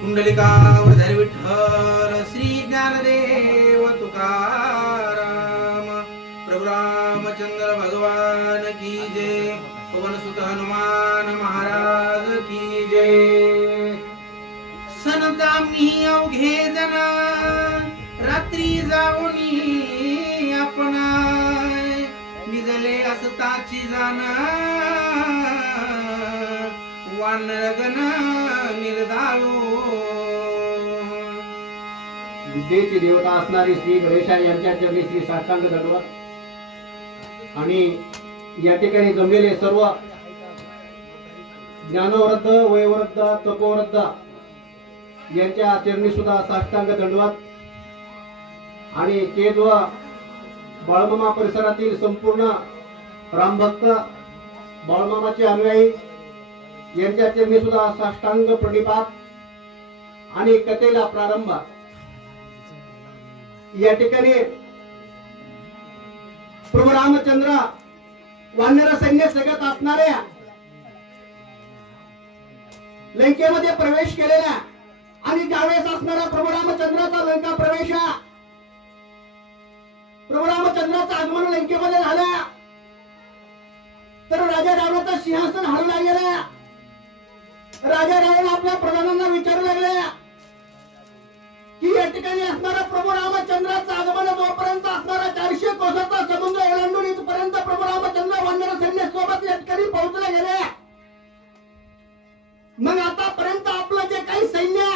कुंडलिकावधर विठ्ठल श्री ज्ञानदेव तुकाराम। प्रभु रामचंद्र भगवान की जय। पवनसुत हनुमान महाराज की जय। सनतामी अवघे जण रात्री जाऊनी आपण निजले असताची जाणार वानरगण निर्धारू. विद्येची देवता असणारी श्री गणेशा यांच्या चरणी श्री साष्टांग दंडवत. आणि या ठिकाणी जमलेले सर्व ज्ञानवृद्ध वयोवृद्ध तपोवृद्ध यांच्या चरणी सुद्धा साष्टांग दंडवत. आणि केज व बाळमामा परिसरातील संपूर्ण रामभक्त बाळमामाचे अनुयायी यांच्या चरणी सुद्धा साष्टांग प्रणिपात आणि कथेला प्रारंभ. या ठिकाणी प्रभू रामचंद्र वानर सैन्य सगळ्यात असणाऱ्या लंकेमध्ये प्रवेश केलेल्या आणि ज्यावेळेस असणारा प्रभू रामचंद्राचा लंका प्रवेश हा प्रभू रामचंद्राचं आगमन लंकेमध्ये झालं. तर राजा रावणाचं सिंहासन हलू लागलेलं राजा रावण आपल्या प्रधानांना विचारू लागले की या ठिकाणी असणारा प्रभू रामचंद्राचं आगमन जोपर्यंत असणारा चारशे कोसाचा समुद्र ओलांडून इथपर्यंत प्रभू रामचंद्र वानर सैन्य सोबत या ठिकाणी पोहोचले गेले मग आतापर्यंत आपलं जे काही सैन्य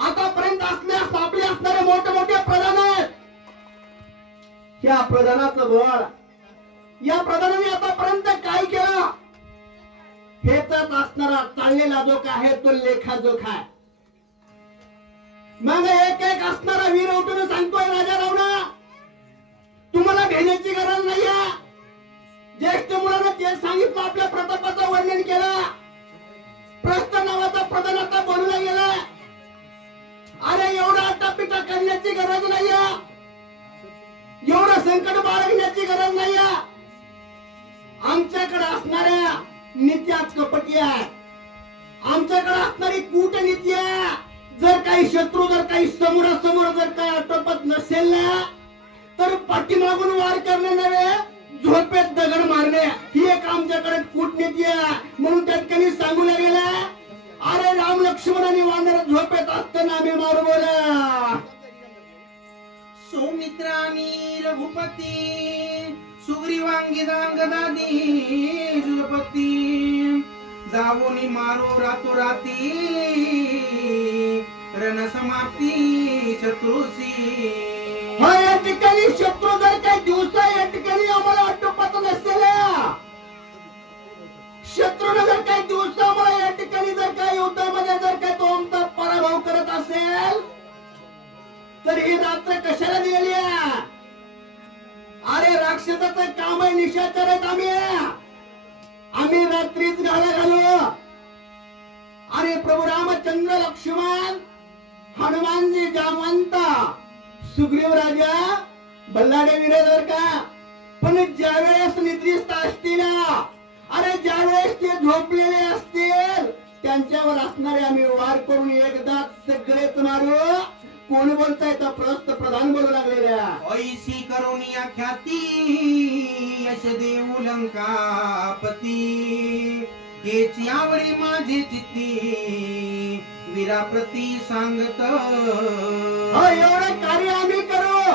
आतापर्यंत असल्यास आपले असणारे मोठे मोठे प्रधान आहेत. या प्रधानाचं बळ या प्रधानाने आतापर्यंत काय केलं? हेच असणारा चाललेला जो काय आहे तो लेखा लेखाजोखा आहे. मग एक एक असणारा वीर उठून सांगतोय राजा रावणा तुम्हाला घेण्याची गरज नाहीये. ज्येष्ठ मुलानं ते सांगितलं आपल्या प्रतापाचं वर्णन केलं. प्रस्त नावाचा प्रधान आता बोलला गेला. अरे एवढा अट्टापिटा करण्याची गरज नाहीये. एवढं संकट बाळगण्याची गरज नाहीये. आमच्याकडे असणाऱ्या नित्याच कपटी आहे आमच्याकडे असणारी कूटनीती आहे जर काही शत्रू जर काही समोरासमोर जर काही आटोपत नसेल ना तर पाठीमागून वार करणे नव्हे झोपेत दगड मारणे. ही एक आमच्याकडे कूटनीती आहे म्हणून त्या ठिकाणी सांगू गेल्या अरे राम लक्ष्मण आणि वानर झोपेत असताना आम्ही मारू बोला सौमित्रानी रघुपती सुग्रीवांगी दांगदादी रघुपती जावोनी मारो रातो राती रण समाप्ती शत्रुसी. हा या ठिकाणी शत्रू जर काही दिवसा या ठिकाणी आम्हाला आटोपत नसेल. शत्रूने जर काही दिवसा आम्हाला या ठिकाणी जर काही युद्धामध्ये जर काही तो आमचा पराभव करत असेल तर ही रात्र कशाला दिलेली आहे अरे राक्षसाचं काम आहे निशाचर आहेत आम्ही. आम्ही रात्रीच घाला घालू प्रभू रामचंद्र लक्ष्मण हनुमानजी जामवंत सुग्रीव राजा बल्लाडे विरेदर का? पण ज्या वेळेस निद्रिस्त असतील अरे ज्या वेळेस ते झोपलेले असतील त्यांच्यावर असणारे आम्ही वार करून एकदा सगळेच मारू. कोण बोलताय तर प्रस्त प्रधान बोलू लागलेल्या. ऐसी या ख्याती यश देऊ लंकापती. हेच आवडी माझे चित्ती. वीराप्रती सांगत एवढं कार्य आम्ही करू.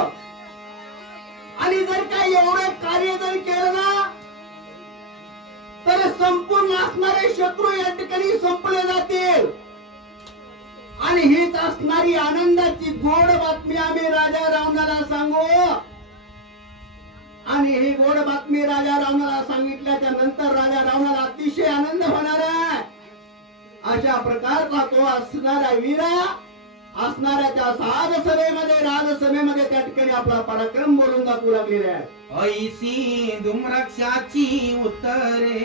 आणि जर काही एवढं कार्य जर केलं ना तर संपूर्ण असणारे शत्रू या ठिकाणी संपले जातील. आणि हीच असणारी आनंदाची गोड बातमी आम्ही राजा रावणाला सांगू. आणि ही गोड बातमी राजा रावणाला सांगितल्याच्या नंतर राजा रावणाला अतिशय आनंद होणार आहे. अशा प्रकारचा तो असणारा वीरा असणाऱ्या त्या साध सभेमध्ये राजसभेमध्ये त्या ठिकाणी आपला पराक्रम बोलून दाखवू लागलेला आहे. ऐसी दुमरक्षाची उत्तरे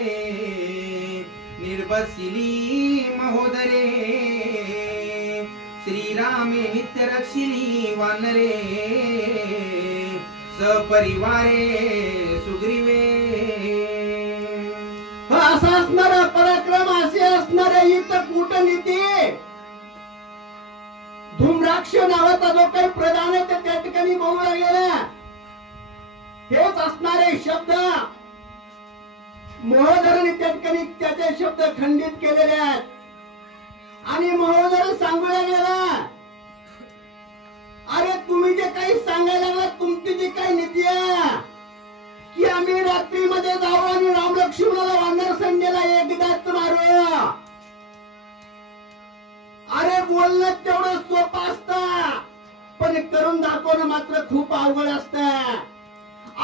निर्बसिली महोदरे श्रीरामे नित्य रक्षिली वानरे. सपरिवारे सुग्रीवे। असा असणारा पराक्रम असे असणारे युद्ध कूटनीती. धूम्राक्ष नावाचा जो काही प्रधान आहे त्या ठिकाणी बघू लागलेला हेच असणारे शब्द. महोदराने त्या ठिकाणी त्याचे शब्द खंडित केलेले आहेत. आणि महोदर सांगू लागलेला सांगायला लागला तुमची जी काही नीती आहे की आम्ही रात्रीमध्ये जाऊ आणि राम लक्ष्मणाला वानर संडेला एकदाच मारू. अरे बोलणं तेवढं सोपं असत पण करून दाखवणं मात्र खूप अवघड असत.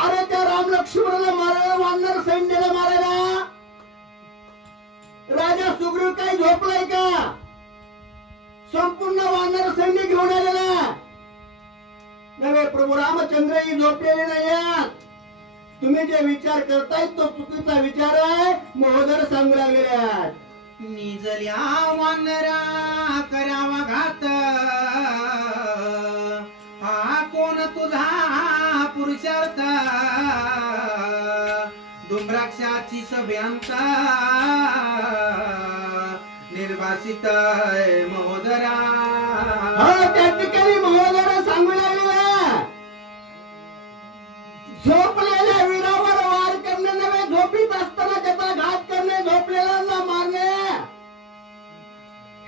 अरे त्या राम लक्ष्मणाला मारायला वानर सैन्याला मारायला राजा सुग्रीव काही झोपलाय का? संपूर्ण वानर सैन्य घेऊन आलेला नव्हे प्रभू रामचंद्रही झोपलेले नाही तुम्ही जे विचार करताय तो चुकीचा विचार आहे. महोदर सांगू लागलेले आहेत. निजल्या वानरा करावा घात. हा कोण तुझा पुरुषार्थ? दुम्राक्षाची सभ्यांता निर्वासित महोदरा. हा त्या ठिकाणी महोदर सांगू लागलेला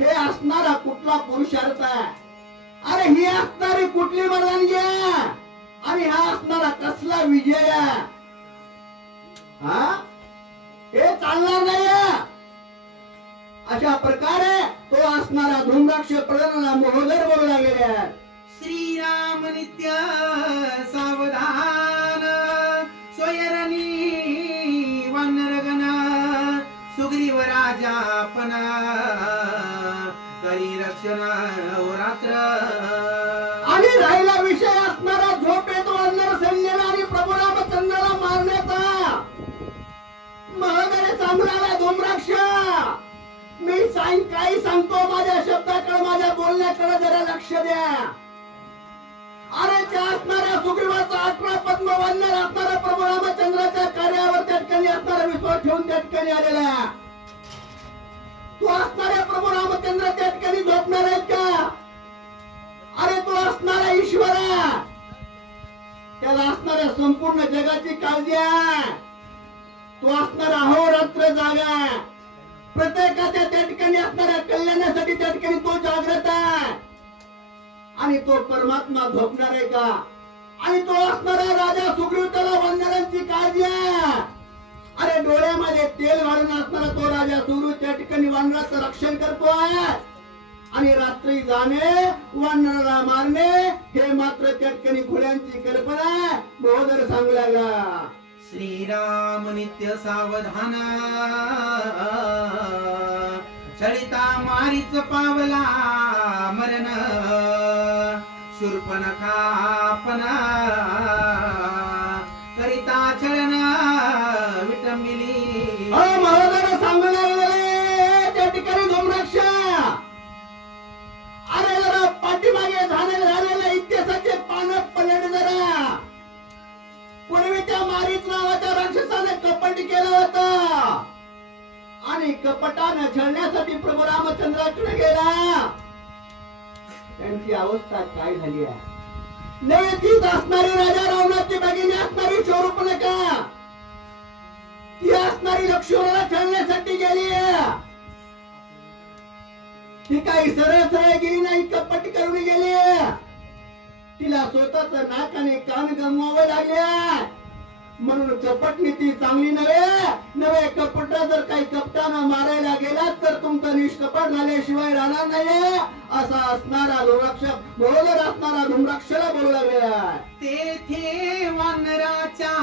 हे असणारा कुठला पुरुषार्थ आहे? अरे ही असणारी कुठली मर्दानगी आहे? आणि हा असणारा कसला विजय आहे? हा? हे चालणार नाही अशा प्रकारे तो असणारा धुमराक्ष प्रधानाला मोहदर बोलू लागलेले आहेत श्रीराम नित्य सावधान स्वयरणी वानरगण सुग्रीव राजा पण रात्र. आणि राहिला विषय असणारा झोप येतो वाढणार सैन्याला आणि प्रभू रामचंद्राला मारण्याचा. महागडे सांगून आला धुमराक्ष. मी काही सांगतो माझ्या शब्दाकडे माझ्या बोलण्याकडे जरा लक्ष द्या. अरे त्या असणाऱ्या सुग्रीवाचा अठरा पद्म वाढणार असणाऱ्या प्रभू रामचंद्राच्या कार्यावर त्या ठिकाणी असणारा विश्वास ठेवून त्या ठिकाणी आलेला संपूर्ण जगाची काळजी आहे. तो असणारा अहोरात्र जागा. आहे. प्रत्येकाच्या त्या ठिकाणी असणाऱ्या कल्याणासाठी त्या ठिकाणी तो जागृत आहे. आणि तो परमात्मा झोपणार आहे का? आणि तो असणारा राजा सुग्रीव त्याला वंदनांची काळजी आहे. अरे डोळ्यामध्ये तेल घालून असणारा तो राजा सुग्रीव त्या ठिकाणी वानराचं रक्षण करतोय. आणि रात्री जाणे वानराला मारणे हे मात्र त्या ठिकाणी घोड्यांची कल्पना आहे. सांगू लागला. श्रीराम नित्य सावधाना. चळिता मारीच पावला मरण. शूर्पणखापन करिता छळन विटंबिली आणि झळण्यासाठी प्रभू रामचंद्राकडे गेला. त्यांची अवस्था काय झाली आहे? नाही असणारी राजा रावणाची भगिनी असणारी शोरूप नका. ती असणारी लक्ष्मणाला छळण्यासाठी गेली ती काही सरळ सरळ गेली नाही कपट करून गेली तिला स्वतःच नाक आणि कान गमवावं लागले म्हणून चपट नीती चांगली नव्हे. नव्हे कपटा जर काही कपटानं मारायला गेला तर तुमचं निष्कपट झाल्याशिवाय राहणार नाहीये. असा असणारा धुमराक्ष बरोबर असणारा धुमराक्षला बोलू लागलेला तेथे वानराच्या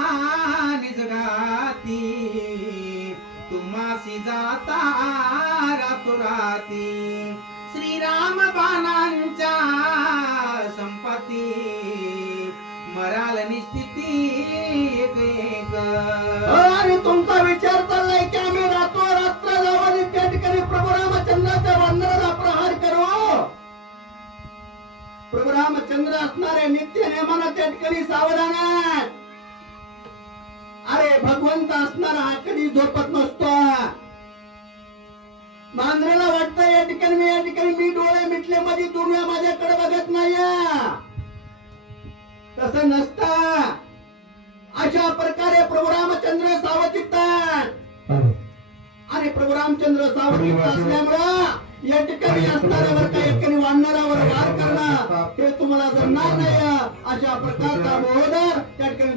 निजगाती तुम्हासी जाता रातोराती. श्रीराम बाणांच्या तुमचा विचार चाललाय की आम्ही रात्र रात्र जाऊ आणि त्या ठिकाणी प्रभू रामचंद्राच्या वानराला प्रहार करू. प्रभू रामचंद्र असणारे नित्य नेमानं त्या ठिकाणी सावधान अरे भगवंत असणारा हा कधी झोपत नसतो. मांजरेला वाटतं या ठिकाणी मी या ठिकाणी मी डोळे मिटले माझी दुनिया माझ्याकडे बघत नाही तसं नसतं. सावचित्त असल्यामुळं या ठिकाणी असणाऱ्यावर काही ठिकाणी वाढणाऱ्यावर वार करणं हे तुम्हाला जमणार नाही. अशा प्रकारचा महोदर त्या ठिकाणी